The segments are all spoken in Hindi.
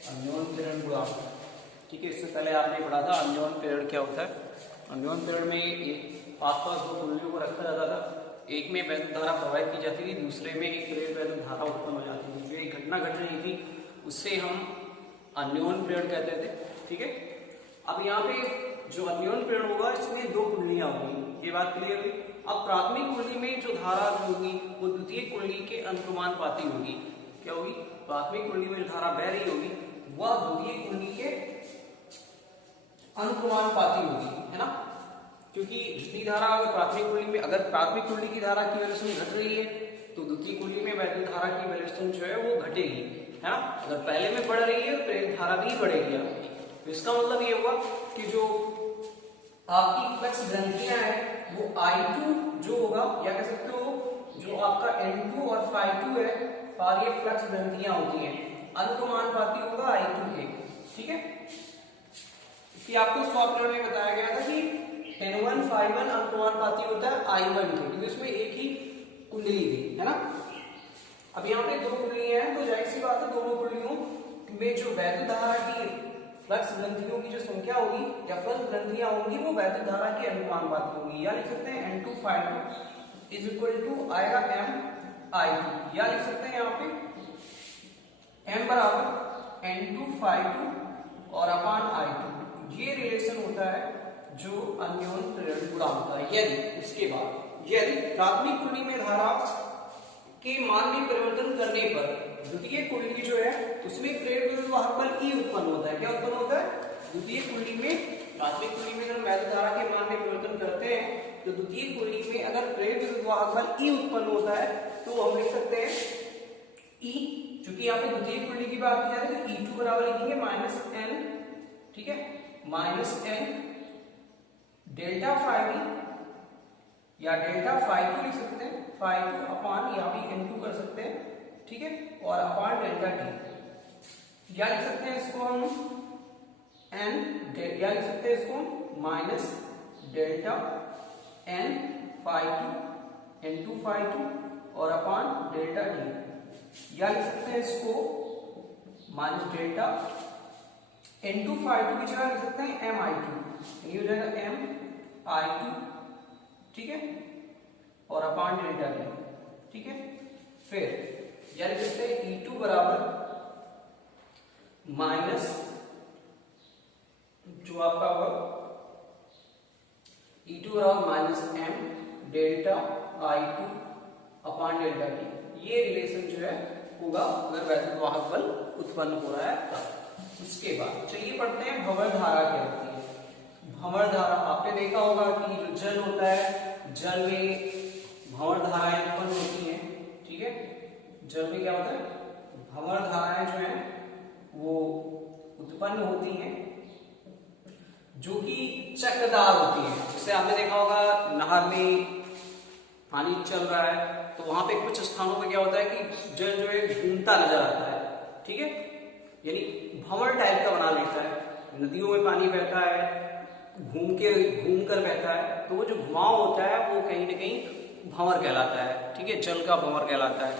अन्योन प्रेरण गुणांक। ठीक है, इससे पहले आपने पढ़ा था अन्योन प्रेरण क्या होता है। अन्योन प्रेरण में एक आसपास दो कुंडलियों को रखा जाता था, एक में वैद्युत धारा प्रवाहित की जाती थी, दूसरे में एक प्रेरित वैद्युत धारा उत्पन्न हो जाती थी। जो एक घटना घट रही थी उससे हम अन्योन प्रेरण कहते थे। ठीक है, अब यहाँ पे जो अन्योन प्रेरण होगा इसमें दो कुंडलियां होंगी, ये बात क्लियर हुई। अब प्राथमिक कुंडली में जो धारा होगी वो द्वितीय कुंडली के अनुक्रमानुपाती होगी। क्या होगी? प्राथमिक कुंडली में जो धारा बह रही होगी वह द्वितीय कुंडली के अनुक्रमानुपाती होगी, है ना। क्योंकि जितनी धारा अगर प्राथमिक कुंडली में, अगर प्राथमिक कुंडली की धारा की वेलोसिटी घट रही है तो द्वितीय कुंडली में वैद्युत धारा की वेलोसिटी जो है वो घटेगी, है ना। अगर पहले में बढ़ रही है तो प्रेरित धारा भी बढ़ेगी आपकी। तो इसका मतलब ये होगा कि जो आपकी फ्लक्स ग्रंथियां हैं वो I2 जो होगा, या कह सकते हो जो आपका N2 और Φ2 है, और ये फ्लक्स ग्रंथियां होती हैं, अनुक्रमानुपाती होगा I2 के। ठीक है, कि आपको सॉफ्टवेयर में बताया गया था कि N1 Φ1 अनुक्रमानुपाती होता है I1 के, क्योंकि उसमें एक ही कुंडली थी, है ना। अब यहाँ पे दो कुंडलियां हैं तो जाहिर सी बात है दोनों कुंडलियों में जो वैद्युत धारा की फ्लक्स ग्रंथियों की जो संख्या होगी या फ्लक्स ग्रंथियां होंगी वो वैद्युत धारा के अनुक्रमानुपाती होंगी। या लिख सकते हैं N2 Φ2 इज इक्वल टू आएगा M I2, या लिख सकते हैं यहाँ पे M बराबर N2 Φ2 और अपान I2। ये रिलेशन होता है जो अन्योन प्रेरण गुणांक का। यदि उसके बाद यदि प्राथमिक कुंडली में धारा के मान में परिवर्तन करने पर द्वितीय कुंडली जो है उसमें प्रेरित विद्युत वाहक बल E उत्पन्न होता है। क्या उत्पन्न होता है? द्वितीय कुंडली में, प्राथमिक कुंडली में अगर वैद्युत धारा के मान में परिवर्तन करते हैं तो द्वितीय कुंडली में अगर प्रेरित विद्युत वाहक बल E उत्पन्न होता है तो हम लिख सकते हैं E, चूंकि यहाँ पे द्वितीय कुंडली की बात की जा रही है तो E2 बराबर लिखेंगे -N, ठीक है, -N डेल्टा Φ1 या डेल्टा Φ2 लिख सकते हैं, Φ2 अपान यहाँ भी N2 कर सकते हैं, ठीक है, और अपान डेल्टा T। या लिख सकते हैं इसको हम N, या लिख सकते हैं इसको माइनस डेल्टा N Φ2 N2 Φ2 और अपान डेल्टा T। या लिख सकते हैं इसको माइनस डेल्टा N2 Φ2 की जगह लिख सकते हैं Mi2, ये हो जाएगा Mi2, ठीक है, और अपान डेल्टा T, ठीक है। फिर या लिख सकते हैं E2 बराबर माइनस जो आपका होगा E2 बराबर माइनस M डेल्टा I2 अपान डेल्टा T। ये रिलेशन जो है होगा अगर वैद्युत वाहक बल उत्पन्न हो रहा है तब। उसके बाद चलिए पढ़ते हैं भंवर धारा क्या होती है। भंवर धारा आपने देखा होगा कि जो जल होता है, जल में भंवर धाराएं उत्पन्न होती हैं, ठीक है। जल में क्या होता है? भंवर धाराएं जो हैं वो उत्पन्न होती हैं जो कि चक्रदार होती हैं। जैसे आपने देखा होगा नहर में पानी चल रहा है तो वहां पे कुछ स्थानों पे क्या होता है कि जल जो है घूमता नजर आता है, ठीक है, यानी भंवर टाइप का बना लेता है। नदियों में पानी बहता है, घूम कर बहता है, तो वो जो घुमाव होता है वो कहीं ना कहीं भंवर कहलाता है, ठीक है, जल का भंवर कहलाता है।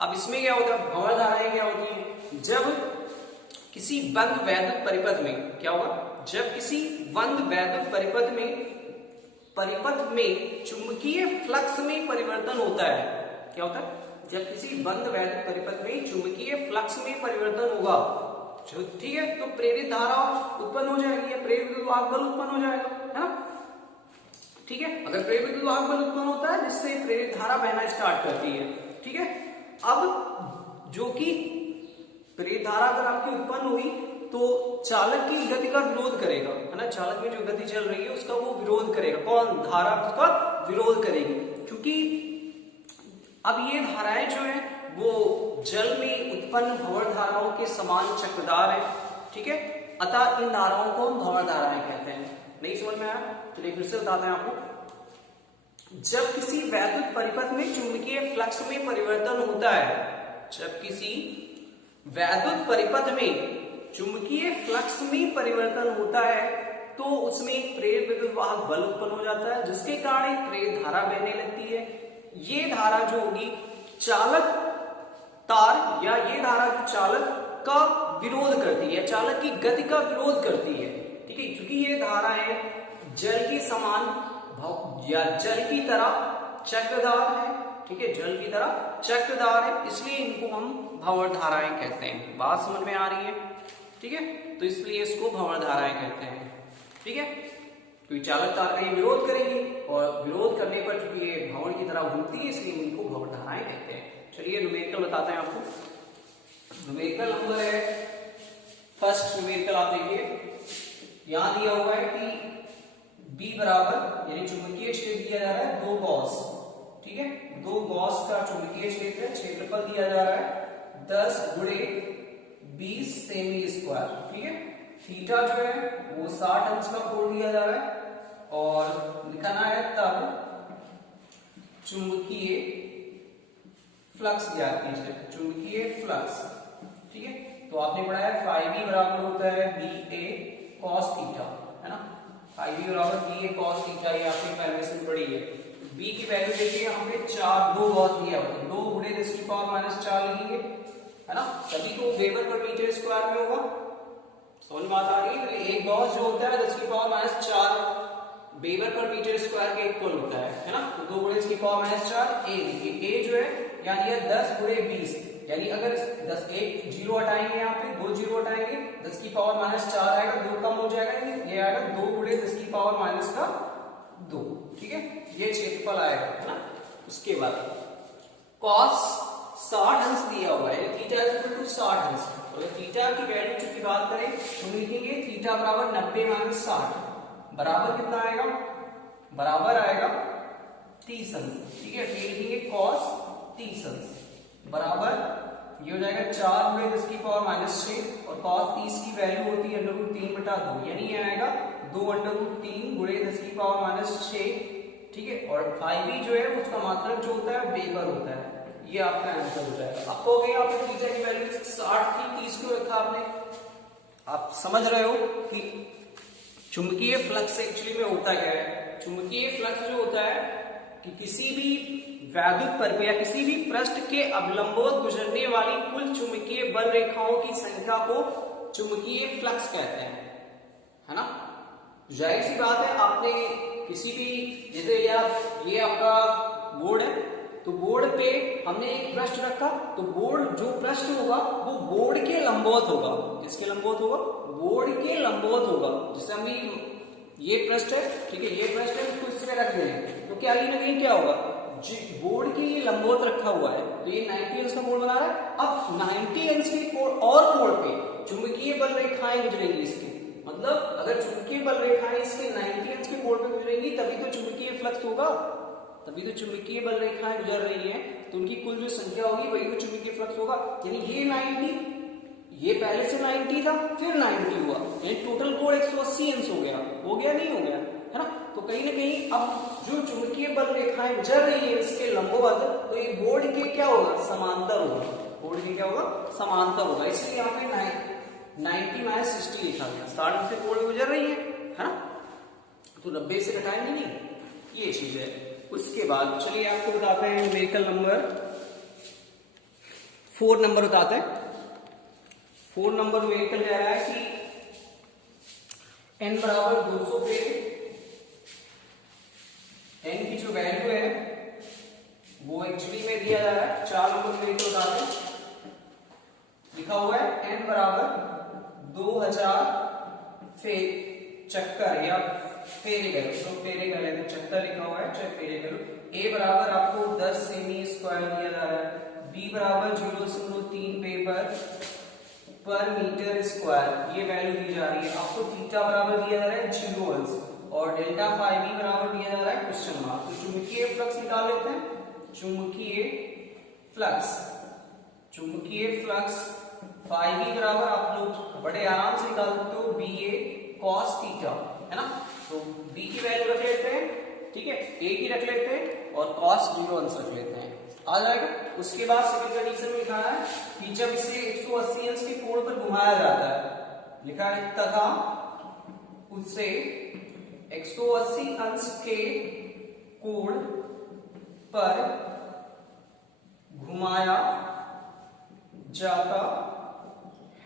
अब इसमें क्या होता है? भंवर धाराएं क्या होती हैं? जब किसी बंद वैद्युत परिपथ में क्या होगा? जब किसी बंद वैद्युत परिपथ में चुंबकीय फ्लक्स में परिवर्तन होता है। क्या होता है? जब किसी बंद वैद्युत परिपथ में चुंबकीय फ्लक्स में परिवर्तन होगा, ठीक है, तो प्रेरित धारा उत्पन्न हो जाएगी या प्रेरित विद्युत वाहक बल उत्पन्न हो जाएगा, है ना, ठीक है। अगर प्रेरित विद्युत वाहक बल उत्पन्न होता है जिससे प्रेरित धारा बहना स्टार्ट करती है, ठीक है। अब जो कि प्रेरित धारा अगर आपकी उत्पन्न हुई तो चालक की गति का विरोध करेगा, है ना, चालक में जो गति चल रही है उसका वो विरोध करेगा। कौन? धारा उसका विरोध करेगी, क्योंकि अब ये धाराएं जो है वो जल में उत्पन्न भंवर धाराओं के समान चक्रदार है, ठीक है। अतः इन धाराओं को हम भंवर धाराएं कहते हैं। नहीं समझ में आया? चलिए फिर से बताते हैं आपको। जब किसी वैद्युत परिपथ में चुंबकीय फ्लक्स में परिवर्तन होता है, जब किसी वैद्युत परिपथ में चुंबकीय फ्लक्स में परिवर्तन होता है तो उसमें प्रेरित विद्युत वाहक बल उत्पन्न हो जाता है, जिसके कारण एक प्रेरित धारा बहने लगती है। ये धारा जो होगी चालक तार या ये धारा जो चालक का विरोध करती या चालक की गति का विरोध करती है। ठीक है, क्योंकि ये धाराएं जल के समान या जल की तरह चक्रदार है। ठीक है, जल की तरह चक्रदार है, इसलिए इनको हम भंवर धाराएं कहते हैं। बात समझ में आ रही है? ठीक है, तो इसलिए इसको भंवर धाराएं कहते हैं। ठीक है, क्योंकि चालक तार का विरोध करेंगी और विरोध करने पर चूंकि ये भंवर की तरह घूमती है, इसलिए इनको भंवर धाराएं कहते हैं। चलिए न्यूमेरिकल बताते हैं आपको। न्यूमेरिकल नंबर है फर्स्ट न्यूमेरिकल, आप देखिए यहां दिया हुआ है कि B बराबर यानी चुंबकीय क्षेत्र दिया जा रहा है 2 गॉस। ठीक है, 2 गॉस का चुंबकीय क्षेत्र, क्षेत्रफल दिया जा रहा है 10 गुणे 20 सेमी स्क्वायर। ठीक है, थीटा जो है वो 60 अंश का कोण दिया जा रहा है और लिखना है तब चुंबकीय फ्लक्स ज्ञात कीजिए, चुंबकीय फ्लक्स। ठीक है, तो आपने पढ़ा है phi b बराबर होता है BA cos थीटा, है ना। phi b बराबर BA cos थीटा, ये आपने पहले से पढ़ी है। B की वैल्यू देखिए यहाँ पे 2 गॉस दिया हुआ है, 2 गुणे 10 की पावर -4 लिखेंगे, है ना। तभी तो वेबर पर मीटर स्क्वायर में होगा। समझ में बात आ रही है? तो एक गॉस जो होता है 10 की power -4 weber per metre square के इक्वल होता है ना। तो 2 गुणे 10 की पावर -4 A लिखिए। A जो है यानी 10 गुणे 20, यानी अगर 10 एक जीरो हटाएंगे यहाँ पे, 2 जीरो हटाएंगे, 10 की पावर -4 आएगा, 2 कम हो जाएगा, ये आएगा 2 गुणे 10 की पावर -2। ठीक है, ये क्षेत्रफल आएगा, है ना। उसके बाद cos 60 अंश दिया हुआ है, थीटा इज इक्वल टू 60 अंश। तो थीटा की वैल्यू की बात करें तो लिखेंगे थीटा बराबर 90 - 60 बराबर कितना आएगा? बराबर आएगा 30 अंश। ठीक है, फिर लिखेंगे cos 30 अंश बराबर ये हो जाएगा 4 गुणे 10 की पावर -6 और cos 30 की वैल्यू होती है √3/2, यानी ये आएगा 2 √3 गुणे 10 की पावर -6। ठीक है, और phi b जो है उसका मात्रक जो होता है वेबर होता है। ये आपका आंसर हो जाएगा। आपको हो गया, आपने थीटा की वैल्यू 60 थी, 30 क्यों रखा आपने? आप समझ रहे हो कि चुंबकीय फ्लक्स एक्चुअली में होता क्या है। चुंबकीय फ्लक्स जो होता है कि किसी भी वैद्युत पर या किसी भी पृष्ठ के अवलंबों गुजरने वाली कुल चुंबकीय बल रेखाओं की संख्या को चुंबकीय फ्लक्स कहते हैं, है ना। जाहिर सी बात है, आपने किसी भी जैसे ये आपका बोर्ड है, तो बोर्ड पे हमने एक पृष्ठ रखा, तो बोर्ड जो पृष्ठ होगा वो बोर्ड के लंबवत होगा। किसके लंबवत होगा? बोर्ड के लंबवत होगा। जैसे हम ये पृष्ठ है, ठीक है, ये पृष्ठ है, उसको इस तरह रख दें तो क्या कहीं ना कहीं क्या होगा, बोर्ड के ये लंबवत रखा हुआ है, तो ये 90 अंश का कोण बना रहा है। अब 90 अंश के कोण और कोण पे चुंबकीय बल रेखाएं गुजरेंगी इसके, मतलब अगर चुंबकीय बल रेखाएं इसके 90 अंश के कोण पे गुजरेंगी तभी तो चुंबकीय फ्लक्स होगा, तभी तो चुंबकीय बल रेखाएं गुजर रही हैं, तो उनकी कुल जो संख्या होगी वही तो चुंबकीय फ्लक्स होगा। यानी ये 90, ये पहले से 90 था, फिर 90 हुआ, यानी टोटल कोण 180 अंश हो गया नहीं हो गया, है ना। तो कहीं ना कहीं अब जो चुंबकीय बल रेखाएं गुजर रही है इसके लंबवत, तो ये बोर्ड के क्या होगा? समांतर होगा। बोर्ड के क्या होगा? समांतर होगा। इसलिए यहाँ पे 90 - 60 लिखा गया। 60 से कोण गुजर रही है ना, तो 90 से घटाएंगे नहीं, ये चीज है। उसके बाद चलिए आपको बताते हैं न्यूमेरिकल नंबर 4 नंबर बताते हैं। 4 नंबर न्यूमेरिकल कह रहा है कि n बराबर 200 पे n की जो वैल्यू है वो एक्चुअली में दिया जा रहा है 4 नंबर न्यूमेरिकल बताते हैं। लिखा हुआ है n बराबर 2000 चक्कर या फेरे करो, तो फेरे कर लेते, चक्कर लिखा हुआ है चाहे फेरे करो। a बराबर आपको 10 सेमी स्क्वायर दिया जा रहा है, b बराबर 0.3 वेबर पर मीटर स्क्वायर, ये वैल्यू दी जा रही है। आपको थीटा बराबर दिया जा रहा है 0 अंश और डेल्टा phi b बराबर दिया जा रहा है क्वेश्चन मार्क। तो चुंबकीय फ्लक्स निकाल लेते हैं। चुंबकीय फ्लक्स phi b बराबर आप लोग बड़े आराम से निकाल सकते हो BA cos थीटा, है ना। तो b की वैल्यू रख लेते हैं, ठीक है, a की रख लेते हैं और cos 0 अंश रख लेते हैं, आ जाएगा। उसके बाद सेकंड कंडीशन में लिखा है कि जब इसे 180 अंश के कोण पर घुमाया जाता है, लिखा है तथा उससे 180 अंश के कोण पर घुमाया जाता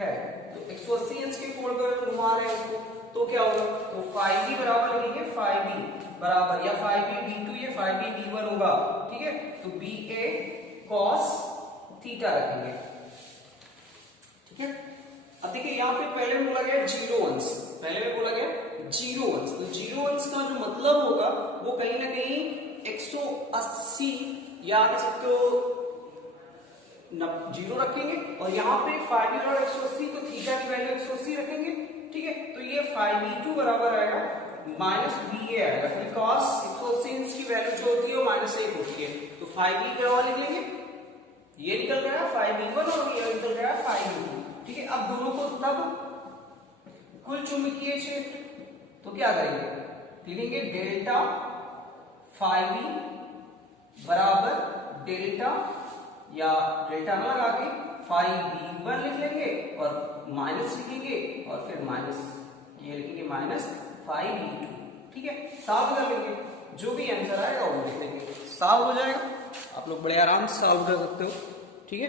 है, तो 180 अंश के कोण पर घुमा रहे हैं इसको, तो क्या होगा, तो 5b बराबर लिखेंगे 5b बराबर, या 5b b2 या 5b b1 होगा, ठीक है। तो ba cos थीटा रखेंगे, ठीक है। अब देखिए यहाँ पे पहले में बोला गया 0 अंश, पहले में बोला गया 0 अंश, तो 0 अंश का जो मतलब होगा वो कहीं ना कहीं 180 या कह सकते हो 0 रखेंगे, और यहाँ पे 5b और 180 तो थीटा की वैल्यू 180 रखेंगे, ठीक है। तो ये 5b2 बराबर आएगा माइनस ba आएगा, क्योंकि cos 180 अंश की वैल्यू जो होती है वो -1 होती है, तो 5b के बराबर लिख लेंगे, ये निकल गया 5b1 और ये निकल गया 5b2, ठीक है। अब दोनों को तब कुल चुंबकीय क्षेत्र, तो क्या करेंगे, लिखेंगे डेल्टा 5b बराबर डेल्टा, या डेल्टा न लगा के 5b1 लिख लेंगे और माइनस लिखेंगे, और फिर माइनस ये लिखेंगे माइनस 5b2, ठीक है। सॉल्व कर लेंगे, जो भी आंसर आएगा वो लिख लेंगे, सॉल्व हो जाएगा, आप लोग बड़े आराम से सॉल्व कर सकते हो, ठीक है।